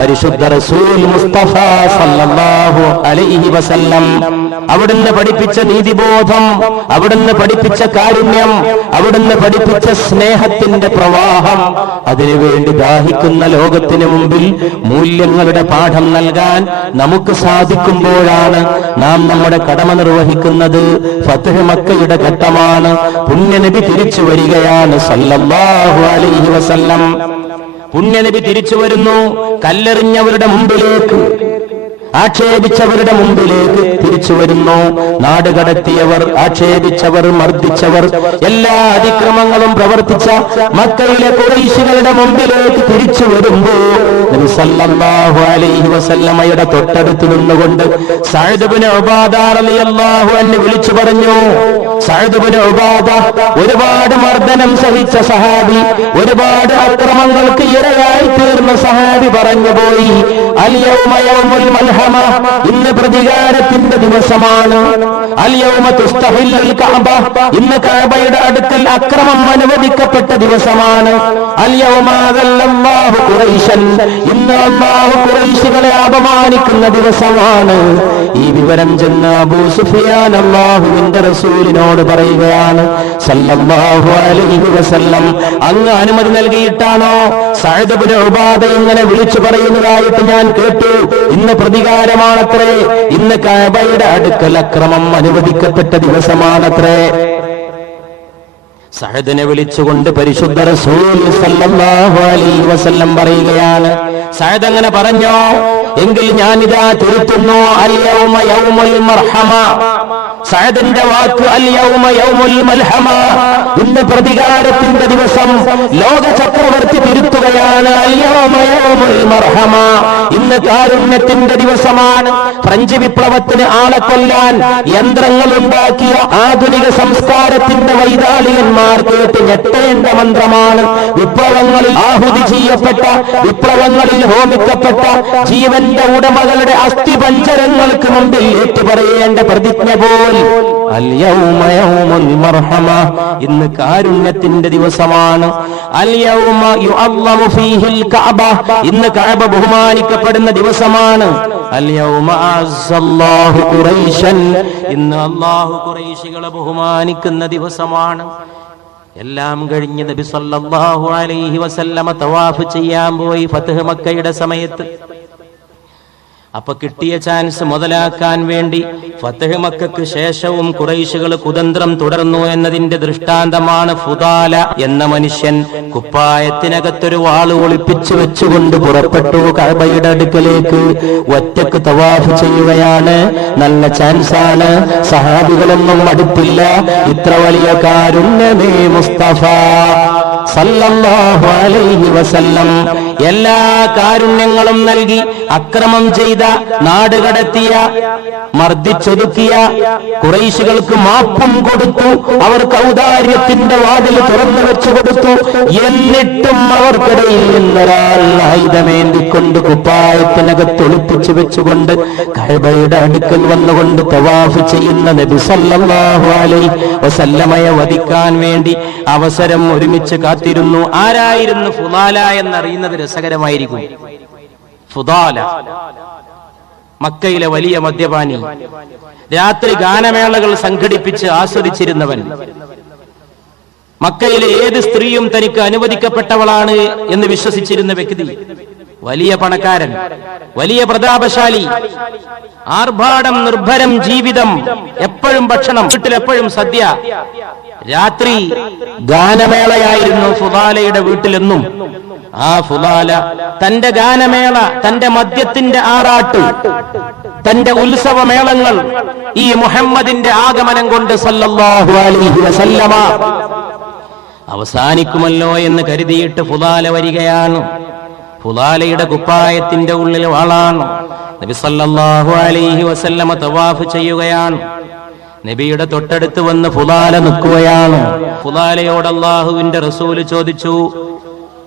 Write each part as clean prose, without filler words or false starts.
പരിശുദ്ധ റസൂൽ മുസ്തഫ സല്ലല്ലാഹു അലൈഹി വസല്ലം അവിടുന്ന് പഠിപ്പിച്ച നീതിബോധം, അവിടുന്ന് പഠിപ്പിച്ച കാരുണ്യം, അവിടുന്ന് പഠിപ്പിച്ച സ്നേഹത്തിന്റെ പ്രവാഹം, അതിനുവേണ്ടി ദാഹിക്കുന്ന ലോകത്തിന് മുമ്പിൽ മൂല്യങ്ങളുടെ പാഠം നൽകാൻ നമുക്ക് സാധിക്കുമ്പോഴാണ് നാം നമ്മുടെ കടമ നിർവഹിക്കുന്നത്. ഫത്ഹ് മക്കയുടെ ഘട്ടമാണ്. പുണ്യനബി തിരിച്ചു വരികയാണ് സല്ലല്ലാഹു അലൈഹി വസല്ലം. പുണ്യനബി തിരിച്ചു വരുന്നു. കല്ലെറിഞ്ഞവരുടെ മുമ്പിലേക്ക്, ആക്ഷേപിച്ചവരുടെ മുമ്പിലേക്ക് തിരിച്ചു വരുന്നു. നാടുകടത്തിയവർ, ആക്ഷേപിച്ചവർ, മർദ്ദിച്ചവർ, എല്ലാ അതിക്രമങ്ങളും പ്രവർത്തിച്ച മക്കയിലെ ഖുറൈശികളുടെ മുമ്പിലേക്ക് തിരിച്ചു വരുമ്പോൾ നബി സല്ലല്ലാഹു അലൈഹി വസല്ലമയുടെ തൊട്ടടുത്ത് നിന്നുകൊണ്ട് സഅദ് ഇബ്നു ഉബാദ റളിയല്ലാഹു അൻഹു വിളിച്ചു പറഞ്ഞു. സഅദ് ഇബ്നു ഉബാദ ഒരുപാട് മർദ്ദനം സഹിച്ച സഹാബി, ഒരുപാട് അക്രമങ്ങൾക്ക് ഇരയായി തീർന്ന സഹാബി പറഞ്ഞുപോയി, അൽ യൗമ യൗമുൽ മൽഹമ, ഇന്ന് പ്രതികാരത്തിന്റെ ദിവസമാണ്. അൽ യൗമ തുസ്തഹില്ലുൽ കഅബ, ഇന്ന് കഅബയുടെ അടുക്കൽ അക്രമം അനുവദിക്കപ്പെട്ട ദിവസമാണ്. അൽ യൗമ അദല്ലല്ലാഹു ഖുറൈശൻ, ഇന്ന് അല്ലാഹു ഖുറൈശികളെ അപമാനിക്കുന്ന ദിവസമാണ്. ഈ വിവരം ചെന്ന അബൂ സുഫിയാൻ അല്ലാഹുവിന്റെ റസൂലിനോട് പറയുകയാണ് സല്ലല്ലാഹു അലൈഹി വസല്ലം, അങ്ങ് അനുമതി നൽകിയിട്ടാണോ സഅദ് ഇബ്നു ഉബാദ ഇങ്ങനെ വിളിച്ചു പറയുന്നതായിട്ട് ഞാൻ കേട്ടു. ഇന്ന് പ്രതികാരമാണത്രേ, ഇന്ന് കഅബയുടെ അടുക്കൽ അക്രമം അനുവദിക്കപ്പെട്ട ദിവസമാണത്രേ. സഅദിനെ വിളിച്ചുകൊണ്ട് പരിശുദ്ധ റസൂൽ സല്ലല്ലാഹു അലൈഹി വസല്ലം പറയുകയാണ്, സഅദ് അങ്ങനെ പറഞ്ഞോ? എങ്കിൽ ഞാനിതാ തിരുത്തുന്നു. അൽ യൗമ യൗമുൽ മർഹമ, സഅദിന്റെ വാക്ക് അൽ യൗമ യൗമുൽ മൽഹമ, ഇന്ന് പ്രതികാരത്തിന്റെ ദിവസം. ലോക ചക്രവർത്തി തിരുത്തുകയാണ്, അൽ യൗമ യൗമുൽ മർഹമ, ഇന്ന് കാരുണ്യത്തിന്റെ ദിവസമാണ്. ഫ്രഞ്ച് വിപ്ലവത്തിന് ആളെ കൊല്ലാൻ യന്ത്രങ്ങൾ ഉണ്ടാക്കിയ ആധുനിക സംസ്കാരത്തിന്റെ വൈതാളികന്മാർ കേട്ട് ഞെട്ടേണ്ട മന്ത്രമാണ്. വിപ്ലവങ്ങളിൽ ആഹുതി ചെയ്യപ്പെട്ട, വിപ്ലവങ്ങളിൽ ഹോമിക്കപ്പെട്ട ജീവന്റെ ഉടമകളുടെ അസ്ഥിപഞ്ചരങ്ങൾക്ക് മുമ്പിൽ ഏറ്റുപറയേണ്ട പ്രതിജ്ഞ പോൽ അൽ യൗമ യൗമുൽ മർഹമ, ഇന്ന് കാരുണ്യത്തിന്റെ ദിവസമാണ്. അൽ യൗമ യുഅല്ലമു ഫീഹിൽ കഅബ, ഇന്ന് കഅബ ബഹുമാനിക്കപ്പെടുന്ന ദിവസമാണ്. അൽ യൗമ അസ്സല്ലാഹു ഖുറൈശൻ, ഇന്ന് അല്ലാഹു ഖുറൈശികളെ ബഹുമാനിക്കുന്ന ദിവസമാണ്. എല്ലാം കഴിഞ്ഞ് നബി സല്ലല്ലാഹു അലൈഹി വസല്ലമ തവാഫ് ചെയ്യാൻ പോയി ഫത്ഹ് മക്കയുടെ സമയത്ത്. അപ്പൊ കിട്ടിയ ചാൻസ് മുതലാക്കാൻ വേണ്ടി ഫത്ഹ് മക്കയ്ക്ക് ശേഷവും ഖുറൈശികൾ കുതന്ത്രം തുടർന്നു എന്നതിന്റെ ദൃഷ്ടാന്തമാണ് ഫുദാല എന്ന മനുഷ്യൻ കുപ്പായത്തിനകത്തൊരു വാള് ഒളിപ്പിച്ചു വെച്ചുകൊണ്ട് പുറപ്പെട്ടു കഅബയുടെ അടുക്കലേക്ക്. ഒറ്റക്ക് തവാഫ് ചെയ്യുകയാണ്. നല്ല ചാൻസാണ്. സഹാബികളൊന്നും അടുത്തില്ല. ഇത്ര വലിയ കാരുണ്യമേ മുസ്തഫ സല്ലല്ലാഹു അലൈഹി വസല്ലം എല്ലാ കാരുണ്യങ്ങളും നൽകി അക്രമം ചെയ്ത, നാടുകടത്തിയ, മർദ്ദിച്ചൊതുക്കിയ ഖുറൈശികൾക്ക് മാപ്പും കൊടുത്തു. അവർക്ക് ഔദാര്യത്തിന്റെ വാതിൽ തുറന്നു വെച്ചു കൊടുത്തു. എന്നിട്ടും അവർക്കിടയിൽ നിന്നൊരാൾ ആയുധമേന്തിക്കൊണ്ട് കുപ്പായത്തിനകത്ത് ഒളിപ്പിച്ചു വെച്ചുകൊണ്ട് കഅബയുടെ അടുക്കൽ വന്നുകൊണ്ട് തവാഫ് ചെയ്യുന്ന നബി സല്ലല്ലാഹു അലൈഹി വസല്ലമയെ വധിക്കാൻ വേണ്ടി അവസരം ഒരുമിച്ച് കാത്തിരുന്നു. ആരായിരുന്നു ഫുദാല എന്നറിയുന്നത് രസകരമായിരിക്കും. ഫുദാല മക്കയിലെ വലിയ മദ്യപാനി, രാത്രി ഗാനമേളകൾ സംഘടിപ്പിച്ച് ആസ്വദിച്ചിരുന്നവൻ, മക്കയിലെ ഏത് സ്ത്രീയും തനിക്ക് അനുവദിക്കപ്പെട്ടവളാണ് എന്ന് വിശ്വസിച്ചിരുന്ന വ്യക്തി, വലിയ പണക്കാരൻ, വലിയ പ്രതാപശാലി, ആർഭാടം നിർഭരം ജീവിതം, എപ്പോഴും ഭക്ഷണം, വീട്ടിലെപ്പോഴും സദ്യ. രാത്രി ഗാനമേളയായിരുന്നു ഫുദാലയുടെ വീട്ടിലെന്നും. ആ ഫുദാല തന്റെ ഗാനമേള, തന്റെ മദ്യത്തിന്റെ ആറാട്ട്, തന്റെ ഉത്സവമേളങ്ങൾ ഈ മുഹമ്മദിന്റെ ആഗമനം കൊണ്ട് സല്ലല്ലാഹു അലൈഹി വസല്ലമ അവസാനിക്കുമല്ലോ എന്ന് കരുതിയിട്ട് ഫുദാല വരികയാണ്. ഫുദാലയുടെ കുപ്പായത്തിന്റെ ഉള്ളിൽ വാളാണ്. നബി സല്ലല്ലാഹു അലൈഹി വസല്ലമ തവാഫ് ചെയ്യുകയാണ്. നബിയുടെ തൊട്ടടുത്ത് വന്ന് ഫുദാല നിൽക്കുകയാണ്. ഫുദാലയോട് അല്ലാഹുവിന്റെ റസൂല് ചോദിച്ചു,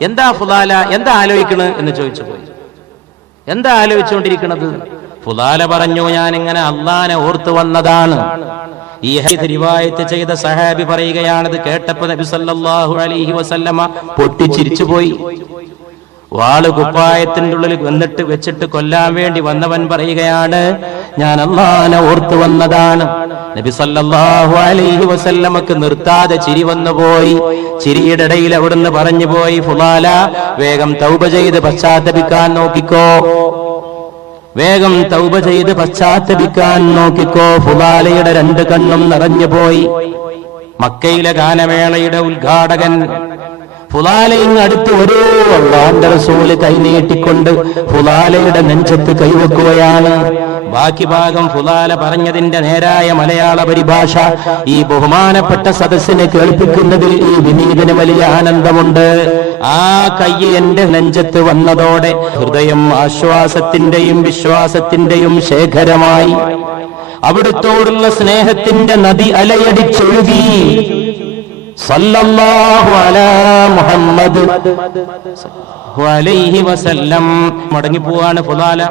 എന്താ ഫുദാല, എന്താ ആലോചിക്കണ് എന്ന് ചോദിച്ചു പോയി. എന്താ ആലോചിച്ചുകൊണ്ടിരിക്കുന്നത്? ഫുദാല പറഞ്ഞു, ഞാൻ ഇങ്ങനെ അള്ളാനെ ഓർത്തു വന്നതാണ്. ഈ ഹദീസ് റിവായത്ത് ചെയ്ത സഹാബി പറയുകയാണത് കേട്ടപ്പോൾ നബി സല്ലല്ലാഹു അലൈഹി വസല്ലമ പൊട്ടിച്ചിരിച്ചു പോയി. വാള് കുപ്പായത്തിന്റെ ഉള്ളിൽ വന്നിട്ട് വെച്ചിട്ട് കൊല്ലാൻ വേണ്ടി വന്നവൻ പറയുകയാണ്, ഞാൻ അല്ലാഹനെ ഓർത്തു വന്നതാണ്. നബി സല്ലല്ലാഹു അലൈഹി വസല്ലമക്ക് നിർത്താതെ ചിരി വന്നുപോയി. ചിരിയുടെ ഇടയിൽ അവിടുന്ന് പറഞ്ഞു പോയി, ഫുലാല വേഗം തൗബ ചെയ്ത് പശ്ചാത്തപിക്കാൻ നോക്കിക്കോ, വേഗം തൗബ ചെയ്ത് പശ്ചാത്തപിക്കാൻ നോക്കിക്കോ. ഫുലാലയുടെ 2 കണ്ണും നിറഞ്ഞുപോയി. മക്കയിലെ ഗാനമേളയുടെ ഉദ്ഘാടകൻ ഫുലാലയിന് അടുത്ത് ഒരു അല്ലാഹുവിന്റെ റസൂല് കൈനീട്ടിക്കൊണ്ട് ഫുലാലയുടെ നെഞ്ചത്ത് കൈവെക്കുകയാണ്. ബാക്കി ഭാഗം ഫുലാല പറഞ്ഞതിന്റെ നേരായ മലയാള പരിഭാഷ ഈ ബഹുമാനപ്പെട്ട സദസ്സിനെ കേൾപ്പിക്കുന്നതിൽ ഈ വിനീതന് വലിയ ആനന്ദമുണ്ട്. ആ കൈ എന്റെ നെഞ്ചത്ത് വന്നതോടെ ഹൃദയം ആശ്വാസത്തിന്റെയും വിശ്വാസത്തിന്റെയും ശേഖരമായി. അവിടുത്തോടുള്ള സ്നേഹത്തിന്റെ നദി അലയടിച്ചൊഴുകി. സല്ലല്ലാഹു അലാ മുഹമ്മദ് സല്ലല്ലാഹു അലൈഹി വസല്ലം. മടങ്ങിപ്പോവാണ് ഫുലാല.